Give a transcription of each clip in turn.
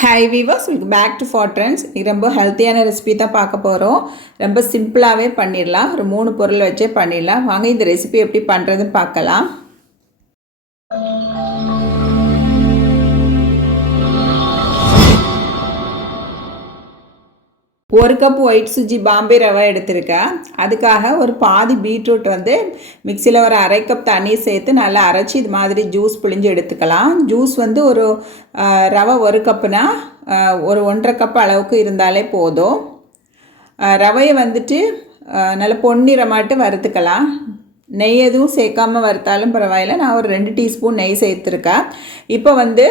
Hi viewers உங்களுக்கு back to for trends இது ரொம்ப ஹெல்த்தியான ரெசிபி தான் பார்க்க போகிறோம் ரொம்ப சிம்பிளாகவே பண்ணிடலாம். ஒரு மூணு பொருள் வச்சே பண்ணிடலாம். வாங்க இந்த ரெசிபி எப்படி பண்ணுறதுன்னு பார்க்கலாம். ஒரு கப் ஒயிட் சுஜி பாம்பே ரவை எடுத்திருக்கேன். அதுக்காக ஒரு பாதி பீட்ரூட் வந்து மிக்சியில் ஒரு அரை கப் தண்ணி சேர்த்து நல்லா அரைச்சி இது மாதிரி ஜூஸ் பிழிஞ்சு எடுத்துக்கலாம். ஜூஸ் வந்து ஒரு ரவை ஒரு கப்புனா ஒரு ஒன்றரை கப் அளவுக்கு இருந்தாலே போதும். ரவையை வந்துட்டு அஹ், நல்ல பொன்னிறமாட்டு வறுத்துக்கலாம். நெய் எதுவும் சேர்க்காமல் வறுத்தாலும் பரவாயில்ல. நான் ஒரு ரெண்டு டீஸ்பூன் நெய் சேர்த்துருக்கேன். இப்போ வந்து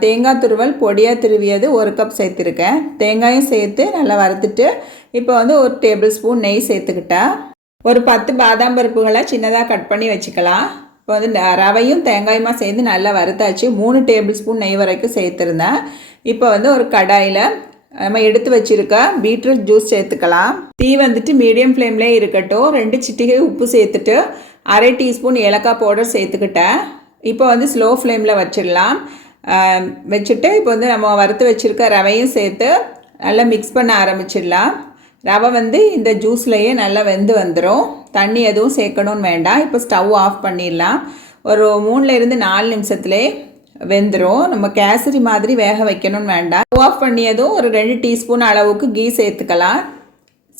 தேங்காய் துருவல் பொடியாக துருவியது ஒரு கப் சேர்த்துருக்கேன். தேங்காயும் சேர்த்து நல்லா வறுத்துட்டு இப்போ வந்து ஒரு டேபிள் ஸ்பூன் நெய் சேர்த்துக்கிட்டேன் ஒரு பத்து பாதாம் பருப்புகளை சின்னதாக கட் பண்ணி வச்சுக்கலாம். இப்போ வந்து ந- ரவையும் தேங்காயுமா சேர்ந்து நல்லா வறுத்தாச்சு. மூணு டேபிள் ஸ்பூன் நெய் வரைக்கும் சேர்த்துருந்தேன். இப்போ வந்து ஒரு கடாயில் நம்ம எடுத்து வச்சுருக்க பீட்ரூட் ஜூஸ் சேர்த்துக்கலாம். டீ வந்துட்டு மீடியம் ஃப்ளேம்லேயே இருக்கட்டும். ரெண்டு சிட்டிகை உப்பு சேர்த்துட்டு அரை டீஸ்பூன் ஏலக்காய் பவுடர் சேர்த்துக்கிட்டேன். இப்போ வந்து ஸ்லோ ஃப்ளேமில் வச்சிடலாம். வச்சுட்டு இப்போ வந்து நம்ம வறுத்து வச்சுருக்க ரவையும் சேர்த்து நல்லா மிக்ஸ் பண்ண ஆரம்பிச்சிடலாம். ரவை வந்து இந்த ஜூஸ்லேயே நல்லா வெந்து வந்துடும் தண்ணி எதுவும் சேர்க்கணும்னு வேண்டாம். இப்போ ஸ்டவ் ஆஃப் பண்ணிடலாம். ஒரு மூணுலேருந்து நாலு நிமிஷத்துலேயே வெந்துடும் நம்ம கேசரி மாதிரி வேக வைக்கணும்னு வேண்டாம். ஸ்டவ் ஆஃப் பண்ணியதும் ஒரு ரெண்டு டீஸ்பூன் அளவுக்கு கீ சேர்த்துக்கலாம்.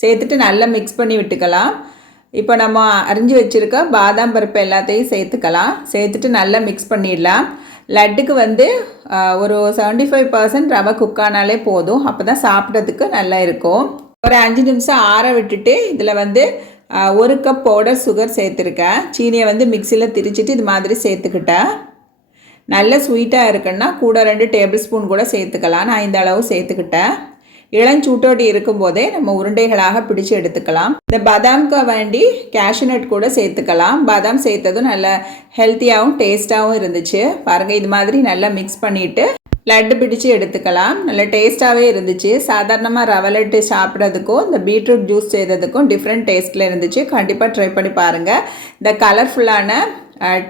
சேர்த்துட்டு நல்லா மிக்ஸ் பண்ணி விட்டுக்கலாம். இப்போ நம்ம அரிஞ்சு வச்சுருக்க பாதாம் பருப்பு எல்லாத்தையும் சேர்த்துக்கலாம். சேர்த்துட்டு நல்லா மிக்ஸ் பண்ணிடலாம். லட்டுக்கு வந்து ஒரு 75% ஃபைவ் பர்சன்ட் ரவை குக் ஆனாலே போதும். அப்போ தான் சாப்பிட்றதுக்கு நல்லா இருக்கும். ஒரு அஞ்சு நிமிஷம் ஆற விட்டுட்டு இதில் வந்து ஒரு கப் பவுடர் சுகர் சேர்த்துருக்கேன். சீனியை வந்து மிக்சியில் திரிச்சிட்டு இது மாதிரி சேர்த்துக்கிட்டேன். நல்ல ஸ்வீட்டாக இருக்குன்னா கூட ரெண்டு டேபிள் ஸ்பூன் கூட சேர்த்துக்கலாம். நான் இந்த அளவு சேர்த்துக்கிட்டேன். இளஞ்சூட்டோடி இருக்கும்போதே நம்ம உருண்டைகளாக பிடிச்சு எடுத்துக்கலாம். இந்த பாதாம்க்கு வேண்டி கேஷ்யூநட் கூட சேர்த்துக்கலாம். பாதாம் சேர்த்ததும் நல்ல ஹெல்த்தியாகவும் டேஸ்ட்டாகவும் இருந்துச்சு. பாருங்கள் இது மாதிரி நல்லா மிக்ஸ் பண்ணிவிட்டு லட்டு பிடிச்சு எடுத்துக்கலாம். நல்ல டேஸ்ட்டாகவே இருந்துச்சு. சாதாரணமாக ரவை லட்டு சாப்பிட்றதுக்கும் இந்த பீட்ரூட் ஜூஸ் செய்ததுக்கும் டிஃப்ரெண்ட் டேஸ்ட்டில் இருந்துச்சு. கண்டிப்பாக ட்ரை பண்ணி பாருங்கள் இந்த கலர்ஃபுல்லான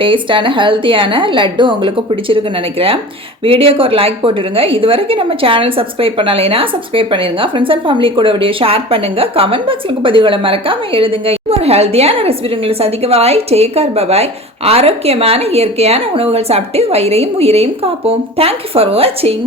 டேஸ்டான ஹெல்த்தியான லட்டு உங்களுக்கு பிடிச்சிருக்குன்னு நினைக்கிறேன். வீடியோக்கு ஒரு லைக் போட்டுருங்க இது வரைக்கும் நம்ம சேனல் சப்ஸ்கிரைப் பண்ணலைன்னா சப்ஸ்கிரைப் பண்ணிடுங்க. ஃப்ரெண்ட்ஸ் அண்ட் ஃபேமிலி கூட வீடியோ ஷேர் பண்ணுங்கள் கமெண்ட் பாக்ஸுக்கு பதிவுகளை மறக்காமல் எழுதுங்க. ஒரு ஹெல்த்தியான ரெசிபி உங்களை சந்திக்கவாய். டேக்கார் பபாய் ஆரோக்கியமான இயற்கையான உணவுகள் சாப்பிட்டு வயிறையும் உயிரையும் காப்போம். தேங்க்யூ ஃபார் வாட்சிங்